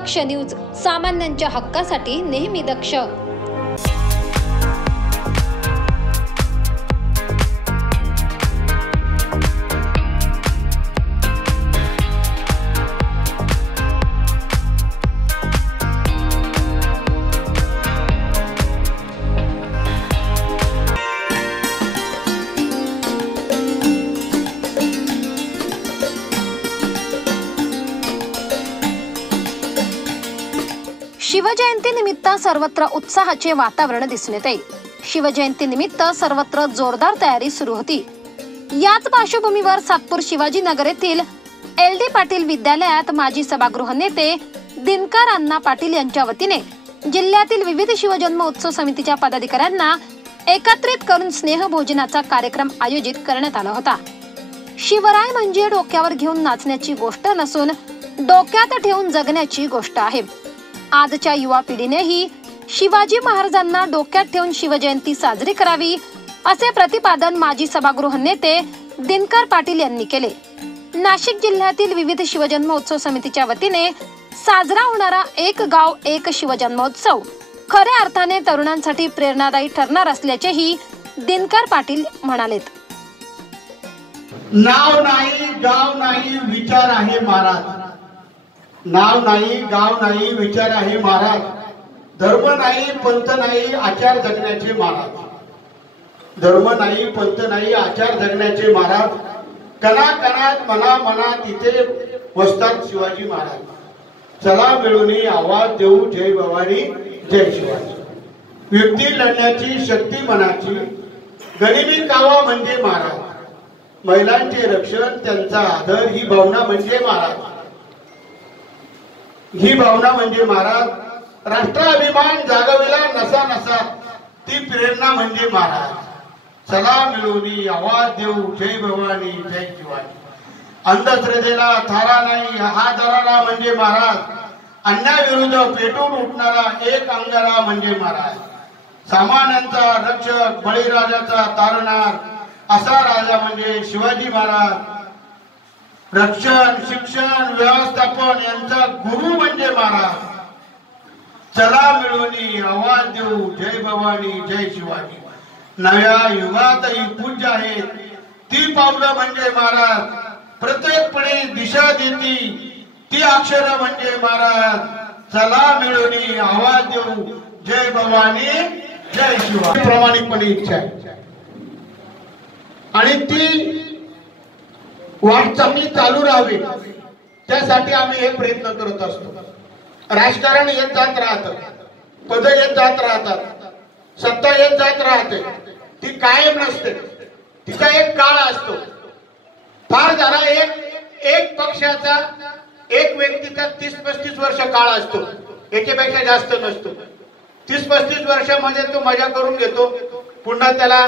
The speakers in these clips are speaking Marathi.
दक्ष न्यूज, सामान्यांच्या हक्कासाठी नेहमी दक्ष। शिवजयंती निमित्त सर्वत्र उत्साहाचे वातावरण दिसून येते। शिवजयंती निमित्त सर्वत्र जोरदार तयारी सुरू होती। याच पार्श्वभूमीवर सातपूर शिवाजी नगर येथील LD पाटील विद्यालयात माजी सभागृह नेते दिनकर अण्णा पाटील यांच्या वतीने जिल्ह्यातील विविध शिवजन्म उत्सव समितीच्या पदाधिकाऱ्यांना एकत्रित करून स्नेहभोजनाचा कार्यक्रम आयोजित करण्यात आला होता। शिवराय म्हणजे डोक्यावर घेऊन नाचण्याची गोष्ट नसून डोक्यात ठेवून जगण्याची गोष्ट आहे। आजच्या युवा पिढीनेही शिवाजी महाराजांना डोक्यात ठेवून शिवजयंती साजरी करावी असे प्रतिपादन माजी सभागृह नेते दिनकर पाटील यांनी केले। नाशिक जिल्ह्यातील विविध शिवजन्मोत्सव समितीच्या वतीने साजरा होणारा एक गाव एक शिवजन्मोत्सव खऱ्या अर्थाने तरुणांसाठी प्रेरणादायी ठरणार असल्याचेही दिनकर पाटील म्हणालेत। नाव नाही गाव नाही विचार आहे महाराज। नाव नाही गाव नाही विचार आहे महाराज। धर्म नाही पंथ नाही आचार जगण्याचे महाराज। धर्म नाही पंथ नाही आचार जगण्याचे महाराज। कणा कणात मना मनात इथे वसतात शिवाजी महाराज। चला मिळून आवाज देऊ जय भवानी जय शिवाजी। युक्ती लढण्याची शक्ती मनाची गरिबी कावा म्हणजे महाराज। महिलांचे रक्षण त्यांचा आदर ही भावना म्हणजे महाराज। ही भावना म्हणजे महाराज। राष्ट्राभिमान जागविला नसा नसा ती प्रेरणा म्हणजे महाराज। चला मिळून आवाज देऊ जय भवानी जय शिवाजी। अंधश्रद्धेला थारा नाही हा दरारा म्हणजे महाराज। अन्यायाविरुद्ध पेटून उठणारा एक अंगारा म्हणजे महाराज। सामान्यांचा रक्षक बळीराजाचा तारणार असा राजा म्हणजे शिवाजी महाराज। रक्षण शिक्षण व्यवस्थापन यांचा गुरु म्हणजे महाराज। चला मिळून आवाज देऊ जय भवानी जय शिवाजी। नव्या युगातही पूज्य आहेत ती पावलं म्हणजे महाराज। प्रत्येकपणे दिशा देती ती अक्षर म्हणजे महाराज। चला मिळून आवाज देऊ जय भवानी जय शिवाजी। प्रामाणिकपणे इच्छा आहे आणि ती वाट चांगली चालू राहावी त्यासाठी आम्ही हे प्रयत्न करत असतो। राजकारण येत जात राहतं, पद येत जात राहतात, सत्ता येत जात राहते, ती कायम नसते, तिचा एक काळ असतो। फार जरा एक पक्षाचा एक व्यक्तीचा 30-35 वर्ष काळ असतो, एकेपेक्षा जास्त नसतो। 30-35 वर्षामध्ये तो मजा करून घेतो, पुन्हा त्याला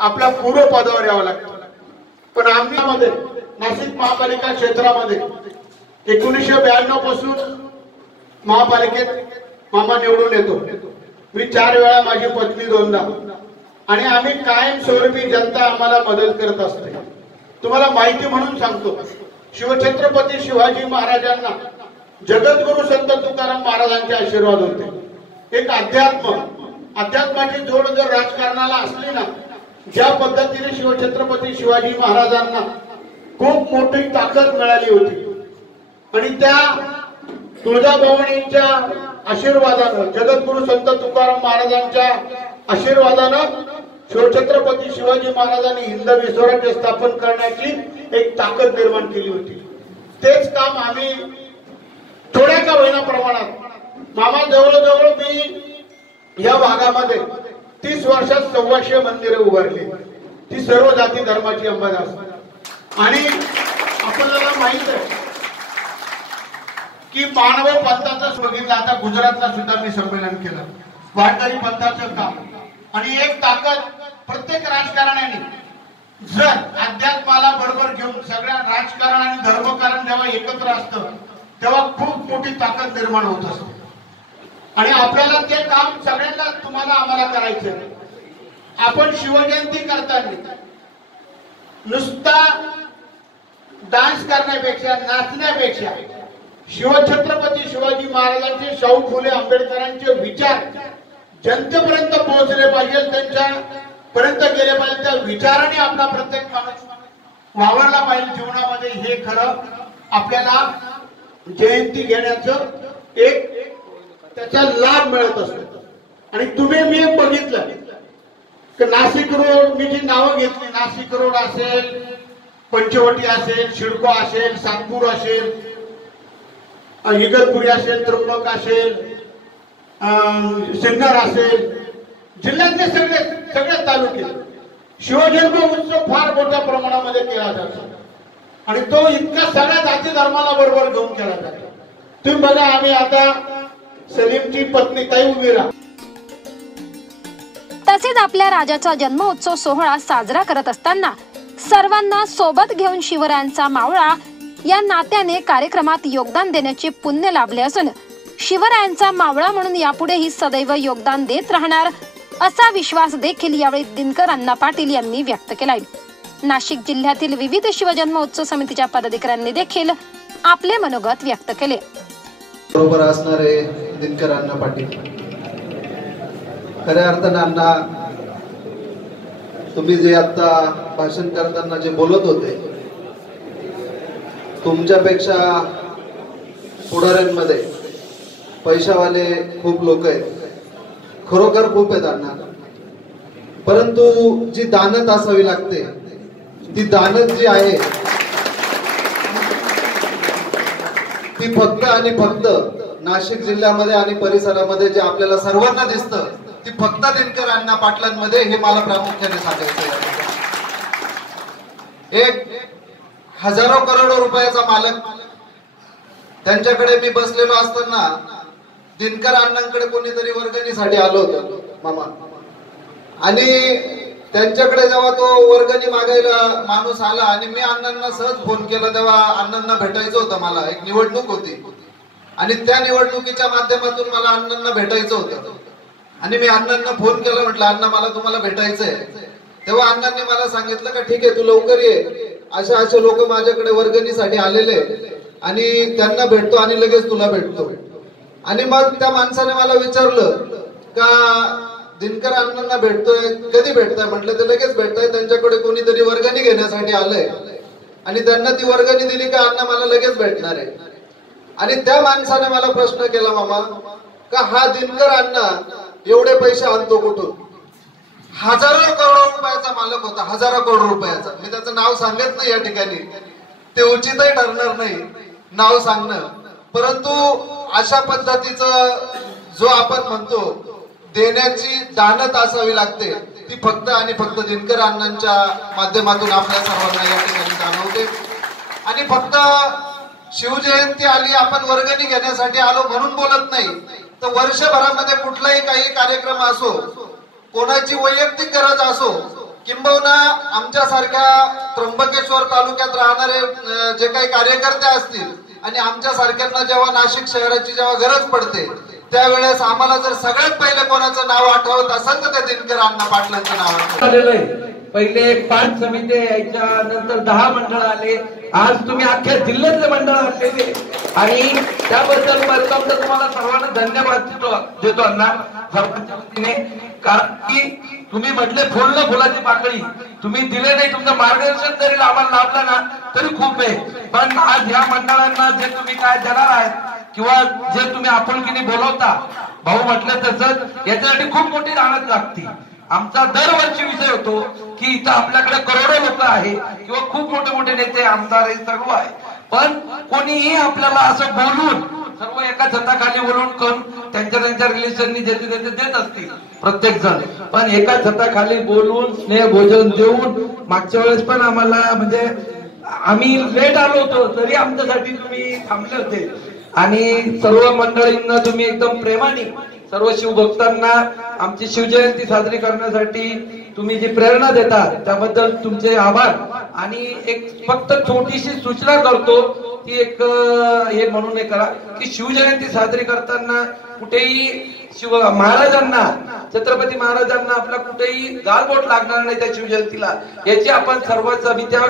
आपल्या पूर्व पदावर यावं लागतं। पण आम्ही नाशिक महापालिका क्षेत्रामध्ये 1992 पासून महापालिकेत मामा निवडून येतो। मी 4 वेळा, माझी पत्नी 2दा, आणि आम्ही कायम स्वरूपी जनता आम्हाला मदत करत असते। तुम्हाला माहिती म्हणून सांगतो, शिवछत्रपती शिवाजी महाराजांना जगद्गुरु संत तुकाराम महाराजांचे आशीर्वाद होते। एक अध्यात्माची जोड जर राजकारणाला असली ना, ज्या पद्धतीने शिवछत्रपती शिवाजी महाराजांना खूप मोठी ताकद मिळाली होती आणि त्या तुळजाभवानीच्या आशीर्वादानं, जगद्गुरु संत तुकाराम महाराजांच्या आशीर्वादानं शिवछत्रपती शिवाजी महाराजांनी हिंदवी स्वराज्य स्थापन करण्याची एक ताकद निर्माण केली होती। तेच काम आम्ही थोड्या का होईना प्रमाणात, मामा जवळजवळ मी या भागामध्ये 30 वर्षात 125 मंदिरे उभारली। ती सर्व जाती धर्माची अंबादास। आणि आपल्याला माहित आहे की मानव पंथाचं बघितलं, आता गुजरातला सुद्धा मी संमेलन केलं, वारकरी पंथाचं काम। आणि एक ताकद प्रत्येक राजकारण्याने जर अध्यात्माला बरोबर घेऊन, सगळ्या राजकारण आणि धर्मकारण जेव्हा एकत्र असतं तेव्हा खूप मोठी ताकद निर्माण होत असते। आणि आपल्याला ते काम सगळ्यांना, तुम्हाला आम्हाला करायचं। आपण शिवजयंती करताना नुसता डान्स करण्यापेक्षा, नाचण्यापेक्षा शिवछत्रपती शिवाजी महाराजांचे, शाहू फुले आंबेडकरांचे विचार जनतेपर्यंत पोहोचले पाहिजे, त्यांच्या पर्यंत गेले पाहिजे, त्या विचाराने आपला प्रत्येक माणूस वावरला पाहिजे जीवनामध्ये. हे खरं आपल्याला जयंती घेण्याचं एक त्याचा लाभ मिळत असतो. आणि तुम्ही मी बघितलं की नाशिक रोड, मी जी नावं घेतली, नाशिक रोड असेल, पंचवटी असेल, शिडको असेल, सातपूर असेल, इगतपुरी असेल, त्र्यंबक असेल, सिन्नर असेल, जिल्ह्यातले सगळे तालुके शिवजन्म उत्सव फार मोठ्या प्रमाणामध्ये केला जातो. आणि तो इतका सगळ्या जाती धर्माला बरोबर घेऊन केला जातो. तुम्ही बघा, आम्ही आता सलीमची पत्नी ताई उभी राहा. तसेच आपल्या राजाचा जन्मोत्सव सोहळा साजरा करत असताना सर्वांना सोबत घेऊन शिवरायांचा मावळा या नात्याने कार्यक्रमात योगदान देण्याचे पुण्य लाभले असून शिवरायांचा मावळा म्हणून यापुढेही सदैव योगदान देत राहणार असा विश्वास देखील यावेळी दिनकर अण्णा पाटील यांनी व्यक्त केलाय. नाशिक जिल्ह्यातील विविध शिवजन्मोत्सव समितीच्या पदाधिकाऱ्यांनी देखील आपले मनोगत व्यक्त केले. बरोबर असणारे दिनकर अण्णा पाटील, खऱ्या अर्थानं अण्णा, तुम्ही जे आता भाषण करताना जे बोलत होते, तुमच्यापेक्षा पुढाऱ्यांमध्ये पैशावाले खूप लोक आहेत, खरोखर खूप आहेत अण्णा. परंतु जी दानत असावी लागते, ती दानत जी आहे ती फक्त आणि फक्त नाशिक जिल्ह्यामध्ये आणि परिसरामध्ये जे आपल्याला सर्वांना दिसतं, ती फक्त दिनकर अण्णा पाटलांमध्ये, हे मला प्रामुख्याने सांगायचं आहे. एक हजारो करोडो रुपयाचा मालक, त्यांच्याकडे मी बसलेलो असताना दिनकर अण्णांकडे कोणीतरी वर्गणीसाठी आलो होतो मामा, आणि त्यांच्याकडे जेव्हा तो वर्गणी मागायला माणूस आला आणि मी अण्णांना सहज फोन केला, तेव्हा अण्णांना भेटायचं होतं. मला एक निवडणूक होती आणि त्या निवडणुकीच्या माध्यमातून मला अण्णांना भेटायचं होतं. आणि मी अण्णांना फोन केला, म्हटलं अण्णा मला तुम्हाला भेटायचंय. तेव्हा अण्णांनी मला सांगितलं का ठीक आहे, तू लवकर ये, असे लोक माझ्याकडे वर्गणीसाठी आलेले आणि त्यांना भेटतो आणि लगेच तुला भेटतो. आणि मग त्या माणसाने मला विचारलं का दिनकर अण्णांना भेटतोय, कधी भेटताय? म्हटलं ते लगेच भेटताय, त्यांच्याकडे कोणीतरी वर्गणी घेण्यासाठी आलंय आणि त्यांना ती वर्गणी दिली का अण्णा मला लगेच भेटणार आहे. आणि त्या माणसाने मला प्रश्न केला, मामा, का हा दिनकर अण्णा एवढे पैसे आणतो कुठून? हजारो करोड रुपयाचा मालक होता, हजारो करोड रुपयाचा. मी त्याचं नाव सांगत नाही या ठिकाणी, ते उचितही ठरणार नाही नाव सांगणं. परंतु अशा पद्धतीचं जो आपण म्हणतो देण्याची दानत असावी लागते, ती फक्त आणि फक्त दिनकर अण्णांच्या माध्यमातून आपल्या सर्वांना या ठिकाणी जाणवते. आणि फक्त शिवजयंती आली, आपण वर्गणी घेण्यासाठी आलो म्हणून बोलत नाही, तर वर्षभरामध्ये कुठलाही काही कार्यक्रम असो, कोणाची वैयक्तिक गरज असो, किंबहुना आमच्यासारख्या त्र्यंबकेश्वर तालुक्यात राहणारे जे काही कार्यकर्ते असतील आणि आमच्या सारख्यांना जेव्हा नाशिक शहराची जेव्हा गरज पडते, त्यावेळेस आम्हाला जर सगळ्यात पहिले कोणाचं नाव आठवत असेल तर ते दिनकर अण्णा पाटलांचं नाव आठवतं. पहिले 5 समित्या यायच्या, नंतर 10 मंडळ आले, आज तुम्ही अख्ख्या जिल्ह्यातले मंडळ आणलेले आणि त्याबद्दल प्रथम तर तुम्हाला सर्वांना धन्यवाद देतो अण्णा सर्वांच्या वतीने. कारण की तुम्ही म्हटले फुललं फुलाची पाकळी, तुम्ही दिले नाही, तुमचं मार्गदर्शन जरी आम्हाला लाभलं ना तरी खूप आहे. पण आज ह्या मंडळांना जे तुम्ही काय देणार आहेत किंवा जे तुम्ही आपुलकीने बोलवता, भाऊ म्हटलं तसंच, याच्यासाठी खूप मोठी दानत लागते. आमचा दरवर्षी विषय होतो की इथं आपल्याकडे करोडो लोक आहे किंवा खूप मोठे मोठे नेते, आमदार हे सर्व आहे, पण कोणीही आपल्याला असं बोलून सर्व एका छताखाली बोलून करून त्यांच्या रिलेशननी देत असतील प्रत्येक जण, पण एका छताखाली बोलून स्नेह भोजन देऊन, मागच्या वेळेस पण आम्हाला म्हणजे आम्ही लेट आलो होतो तरी आमच्यासाठी तुम्ही थांबले होते आणि सर्व मंडळींना तुम्ही एकदम प्रेमाने, सर्व शिवभक्तांना आमची शिवजयंती साजरी करण्यासाठी तुम्ही जी प्रेरणा देता त्याबद्दल तुमचे आभार. आणि एक फक्त छोटीशी सूचना करतो, ती एक हे म्हणून हे करा की शिवजयंती साजरी करताना कुठेही महाराजांना, छत्रपती महाराजांना आपला कुठेही गालबोट लागणार नाही त्या शिवजयंतीला, याची आपण सर्व समित्या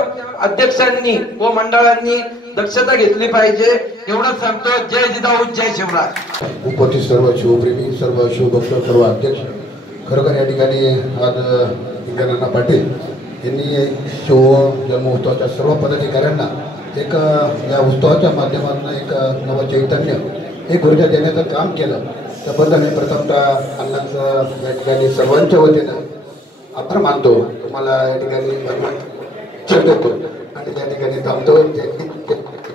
अध्यक्षांनी व मंडळांनी दक्षता घेतली पाहिजे एवढंच सांगतो. जय जिजाऊ जय शिवराज. उपस्थित सर्व शिवप्रेमी, सर्व शिवभक्त, सर्व अध्यक्ष, खरोखर या ठिकाणी आज नाना पाटील यांनी शिव जन्मोत्सवाच्या सर्व पदाधिकाऱ्यांना एक या उत्सवाच्या माध्यमातून एक नवं चैतन्य, एक ऊर्जा देण्याचं काम केलं. त्याबद्दल मी प्रथमतः अण्णांचं या ठिकाणी सर्वांच्या वतीनं आभार मानतो. तुम्हाला या ठिकाणी चर्चतो आणि त्या ठिकाणी थांबतो.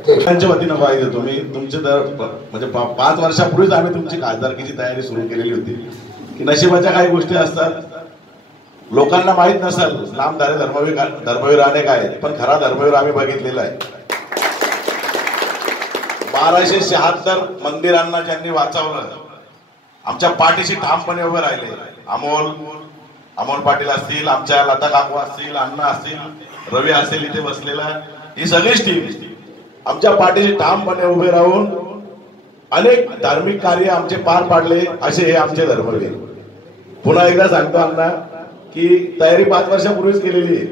त्यांच्या वतीनं ग्वाही देतो मी. तुमचे म्हणजे 5 वर्षापूर्वीच आम्ही तुमची खासदारकीची तयारी सुरू केलेली होती की नशिबाच्या काही गोष्टी असतात, लोकांना माहित नसेल नामधारे धर्मवीर अनेक आहेत, पण खरा धर्मवीर आम्ही बघितलेला आहे. 1276 मंदिरांना ज्यांनी वाचवलं, आमच्या पाठीशी ठामपणे उभे राहिले. अमोल पाटील असतील, आमच्या लता काकू असतील, अण्णा असतील, रवी असेल इथे बसलेला, ही सगळीच टीम आमच्या पाठीशी ठामपणे उभे राहून अनेक धार्मिक कार्य आमचे पार पाडले. असे हे आमचे धर्मवीर. पुन्हा एकदा सांगतो अण्णा की तयारी 5 वर्षापूर्वीच केलेली आहे.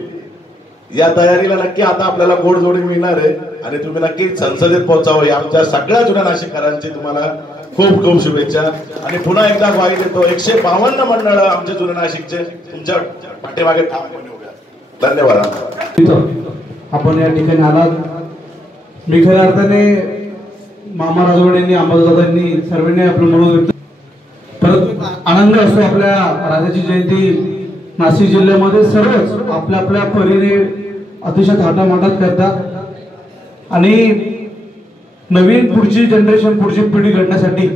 या तयारीला नक्की आता आपल्याला गोड जोडी मिळणार आहे आणि तुम्ही नक्की संसदेत पोहोचावं. या आमच्या सगळ्या जुन्या नाशिककरांची तुम्हाला खूप खूप शुभेच्छा. आणि पुन्हा एकदा ग्वाही देतो, 152 मंडळ आमचे जुन्या नाशिकचे तुमच्या पाठीमागे ठामपणे उभे आहेत. धन्यवाद. आपण या ठिकाणी आलात. मी खऱ्या अर्थाने मामा राजवाड्यांनी, अंबादादांनी, सर्वांनी आपलं मनोगत व्यक्त. परंतु आनंद असतो आपल्या राजाची जयंती नाशिक जिल्ह्यामध्ये सर्वच आपल्या आपल्या परीने अतिशय थाटामाटात करतात आणि नवीन पुढची जनरेशन, पुढची पिढी घडण्यासाठी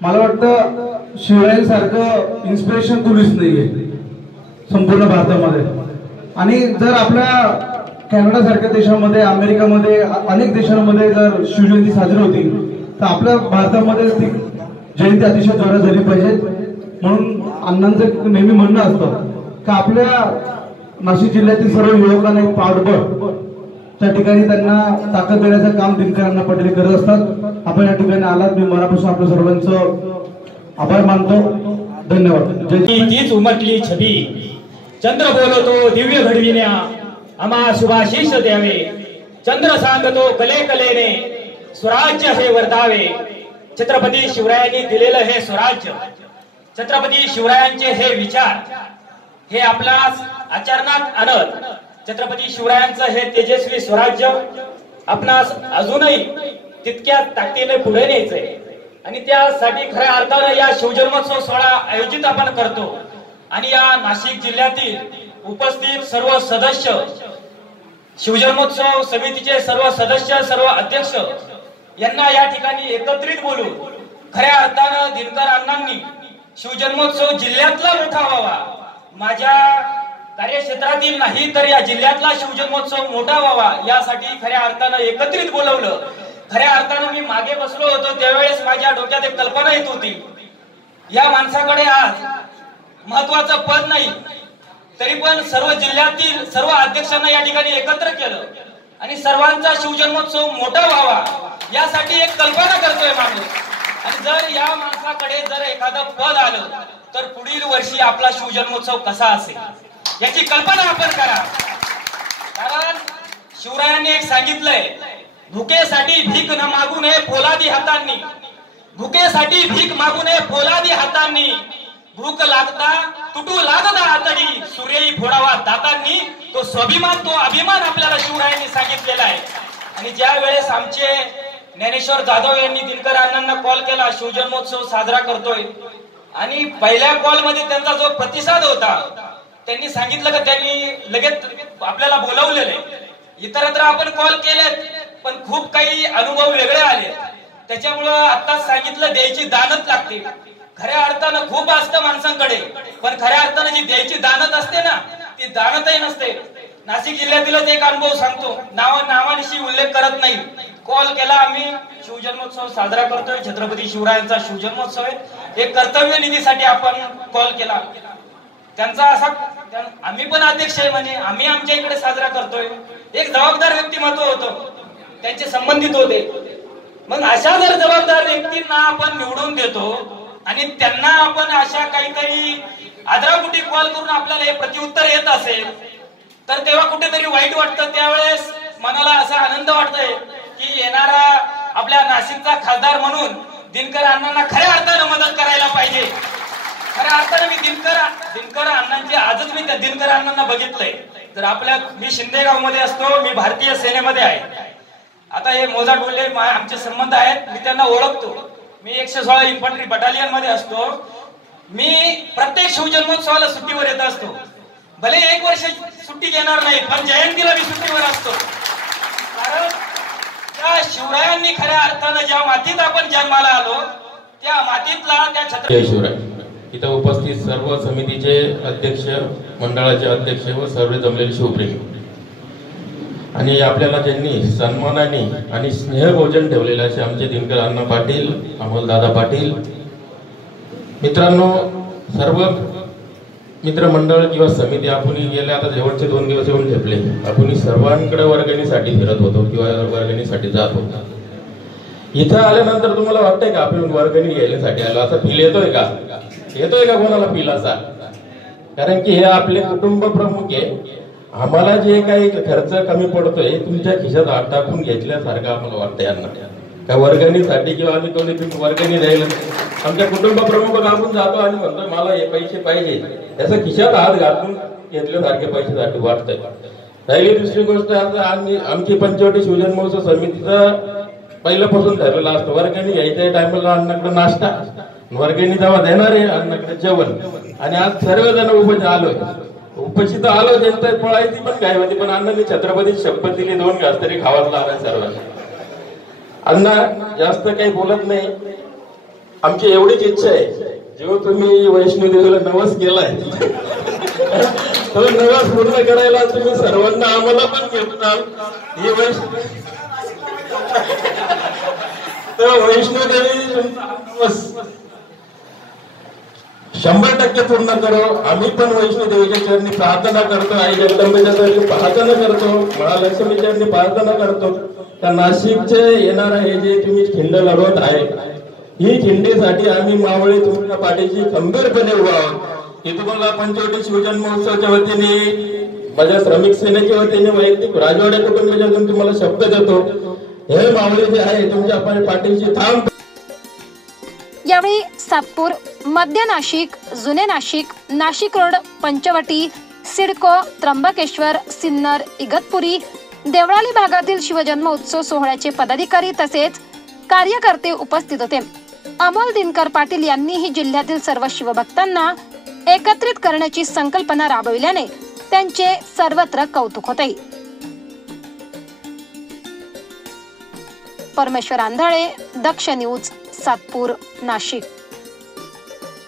मला वाटतं शिवरायांसारखं इन्स्पिरेशन कोणीच नाहीये संपूर्ण भारतामध्ये. आणि जर आपल्या कॅनडा सारख्या देशामध्ये, अमेरिकामध्ये, अनेक देशांमध्ये जर शिवजयंती साजरी होती तर आपल्या भारतामध्ये ती जयंती अतिशय जोरात झाली पाहिजे. म्हणून अण्णांचं नेहमी म्हणणं असतं की आपल्या नाशिक जिल्ह्यातील सर्व युवकांना एक पाठबळ त्या ठिकाणी त्यांना ताकद देण्याचं काम दिनकर अण्णा पाटील करत असतात. आपण या ठिकाणी आलात, मी मनापासून आपल्या सर्वांचं आभार मानतो. धन्यवाद. तीच उमटली छबी, चंद्र बोलतो दिव्य घडविण्या, आम्हा शुभाशीष द्यावे. चंद्र सांगतो कले कलेने, स्वराज्य हे वर्तावे. छत्रपती शिवरायांनी दिलेलं हे स्वराज्य, छत्रपती शिवरायांचे हे विचार, हे आपल्या आचरणात आणत छत्रपती शिवरायांचं हे तेजस्वी स्वराज्य आपणास अजूनही तितक्या ताकदीने पुढे न्यायचंय. आणि त्यासाठी खऱ्या अर्थानं या शिवजन्मोत्सव सोहळा आयोजित आपण करतो. आणि या नाशिक जिल्ह्यातील उपस्थित सर्व सदस्य, शिवजन्मोत्सव समितीचे सर्व सदस्य, सर्व अध्यक्ष यांना या ठिकाणी एकत्रित बोलून खऱ्या अर्थानं दिनकर अण्णांनी शिवजन्मोत्सव जिल्ह्यातला मोठा व्हावा, माझ्या कार्यक्षेत्रातील नाही तर या जिल्ह्यातला शिवजन्मोत्सव मोठा व्हावा, यासाठी खऱ्या अर्थानं एकत्रित बोलवलं. खऱ्या अर्थानं मी मागे बसलो होतो त्यावेळेस माझ्या डोक्यात एक कल्पना येत होती, या माणसाकडे आज महत्वाचं पद नाही तरी पण सर्व जिल्ह्यातील सर्व अध्यक्षांना या ठिकाणी एकत्र केलं आणि सर्वांचा शिवजन्मोत्सव मोठा व्हावा यासाठी एक कल्पना करतोय माणूस. आणि जर या माणसाकडे जर एखादं पद आलं तर पुढील वर्षी आपला शिवजन्मोत्सव कसा असेल याची कल्पना आपण करा. कारण शिवरायांनी एक सांगितलंय, भुकेसाठी भीक न मागू नये पोलादी हातांनी, भुकेसाठी भीक मागू नये पोलादी हातांनी, भूक लागता तुटू लागता आतडी, सूर्यही फोडावा दातांनी. तो स्वाभिमान, तो अभिमान आपल्याला शिवरायांनी सांगितलेला आहे. आणि ज्या वेळेस आमचे ज्ञानेश्वर जाधव यांनी दिनकर अण्णांना कॉल केला, शिवजन्मोत्सव साजरा करतोय, आणि पहिल्या कॉल मध्ये त्यांचा जो प्रतिसाद होता, त्यांनी सांगितलं की त्यांनी लगेच आपल्याला बोलवलेलं आहे. इतरत्र आपण कॉल केलेत पण खूप काही अनुभव वेगळे आले, त्याच्यामुळं आताच सांगितलं द्यायची दानत लागते. खऱ्या अर्थानं खूप असतं माणसांकडे, पण खऱ्या अर्थानं जी द्यायची दानत असते ना ती दानतही नसते. नाशिक जिल्ह्यातीलच एक अनुभव सांगतो, नावानिशी उल्लेख करत नाही. कॉल केला, आम्ही शिवजन्मोत्सव साजरा करतोय, छत्रपती शिवरायांचा शिवजन्मोत्सव आहे, एक कर्तव्य निधीसाठी आपण कॉल केला. त्यांचा असा, आम्ही पण अध्यक्ष आहे म्हणे, आम्ही आमच्या इकडे साजरा करतोय. एक जबाबदार व्यक्तिमत्व होतं, त्यांचे संबंधित होते. मग अशा जर जबाबदार व्यक्तींना आपण निवडून देतो आणि त्यांना आपण अशा काहीतरी आदरापुटी कॉल करून आपल्याला हे प्रत्युत्तर येत असेल तर तेव्हा कुठेतरी वाईट वाटतं. त्यावेळेस मनाला असा आनंद वाटतोय की येणारा आपल्या नाशिकचा खासदार म्हणून दिनकर अण्णांना खऱ्या अर्थानं मदत करायला पाहिजे. खऱ्या अर्थानं मी दिनकर अण्णांची आजच मी त्या दिनकर अण्णांना बघितलंय. तर मी शिंदेगाव मध्ये असतो, मी भारतीय सेनेमध्ये आहे. आता हे मोजा डोले आमचे संबंध आहेत, मी त्यांना ओळखतो. मी 116 इन्फंट्री बटालियन मध्ये असतो. मी प्रत्येक शिवजन्मोत्सवाला सुट्टीवर येत असतो. भले 1 वर्ष सुट्टी घेणार नाही, पण जयंतीला मी सुट्टीवर असतो. कारण त्या शिवरायांनी खऱ्या अर्थानं ज्या मातीत आपण जन्माला आलो त्या मातीतला त्या छत्रपती शिवराय इथं उपस्थित सर्व समितीचे अध्यक्ष, मंडळाचे अध्यक्ष व सर्व जमलेले शिवप्रेमी आणि आपल्याला ज्यांनी सन्मानाने आणि स्नेहभोजन ठेवलेले असे आमचे दिनकर अण्णा पाटील, अमोलदादा पाटील, मित्रांनो, सर्व मित्रमंडळ किंवा समिती आपण गेल्या आता शेवटचे 2 दिवस येऊन झेपले. आपण सर्वांकडे वर्गणीसाठी फिरत होतो किंवा वर्गणीसाठी जात होतो. इथं आल्यानंतर तुम्हाला वाटतंय का आपण वर्गणी घ्यायसाठी आलो असा फील येतोय का कोणाला फील असा? कारण की हे आपले कुटुंब प्रमुख आहे. आम्हाला जे काही खर्च कमी पडतोय तुमच्या खिशात हात टाकून घेतल्यासारखं आम्हाला वाटतंय यांना. त्या वर्गणीसाठी किंवा आम्ही कोणी वर्गणी द्यायला आमच्या कुटुंब प्रमुख आपण जातो आणि म्हणतो मला हे पैसे पाहिजे, त्याचा खिशात हात घालून घेतल्यासारखे पैशासाठी वाटतंय. राहिली दुसरी गोष्ट, आमची पंचवटी शिवजन्मोत्सव समितीचं पहिल्यापासून ठरलेलं असतं वर्गणी घ्यायच्या टायमाला अण्णाकडे नाश्ता, वर्गणी जेव्हा देणार आहे अण्णाकडे जेवण. आणि आज सर्वजण उपाशी आलोय. उपाशी तर आलो, जनता पळायची पण काय होती, पण अण्णांनी छत्रपती शपथ दिली 2 घास तरी खावाच लागला सर्वांना. अण्णा जास्त काही बोलत नाही. आमची एवढीच इच्छा आहे, जेव्हा तुम्ही वैष्णोदेवीला नवस केलाय तो नवस पूर्ण करायला तुम्ही सर्वांना आम्हाला पण घेऊन जाल. ही वैष्णोदेवी नवस 100% पूर्ण करो. आम्ही पण वैष्णोदेवीच्या चरणी प्रार्थना करतो, आई जगदंबेच्या चरणी प्रार्थना करतो, महालक्ष्मीच्या चरणी प्रार्थना करतो. त्या नाशिकचे येणारा हे जे तुम्ही खिंड लढवत आहे, ही खिंडीसाठी आम्ही मावळे तुमच्या पाठीशी खंबीरपणे उभा आहोत. की तुम्हाला पंचवटी शिवजन्मोत्सवाच्या वतीने, माझ्या श्रमिक सेनेच्या वतीने, वैयक्तिक राजवाड्या कुटुंबाच्यातून तुम्हाला शब्द देतो, हे मावळे जे आहे तुमच्या पाठीशी ठाम. यावेळी सातपूर, मध्य नाशिक, जुने नाशिक, नाशिक रोड, पंचवटी, सिडको, त्र्यंबकेश्वर, सिन्नर, इगतपुरी, देवळाली भागातील शिवजन्म उत्सव सोहळ्याचे पदाधिकारी तसेच कार्यकर्ते उपस्थित होते. अमोल दिनकर पाटील यांनीही जिल्ह्यातील सर्व शिवभक्तांना एकत्रित करण्याची संकल्पना राबविल्याने त्यांचे सर्वत्र कौतुक होते. परमेश्वर आंधळे, दक्ष न्यूज, सातपूर, नाशिक.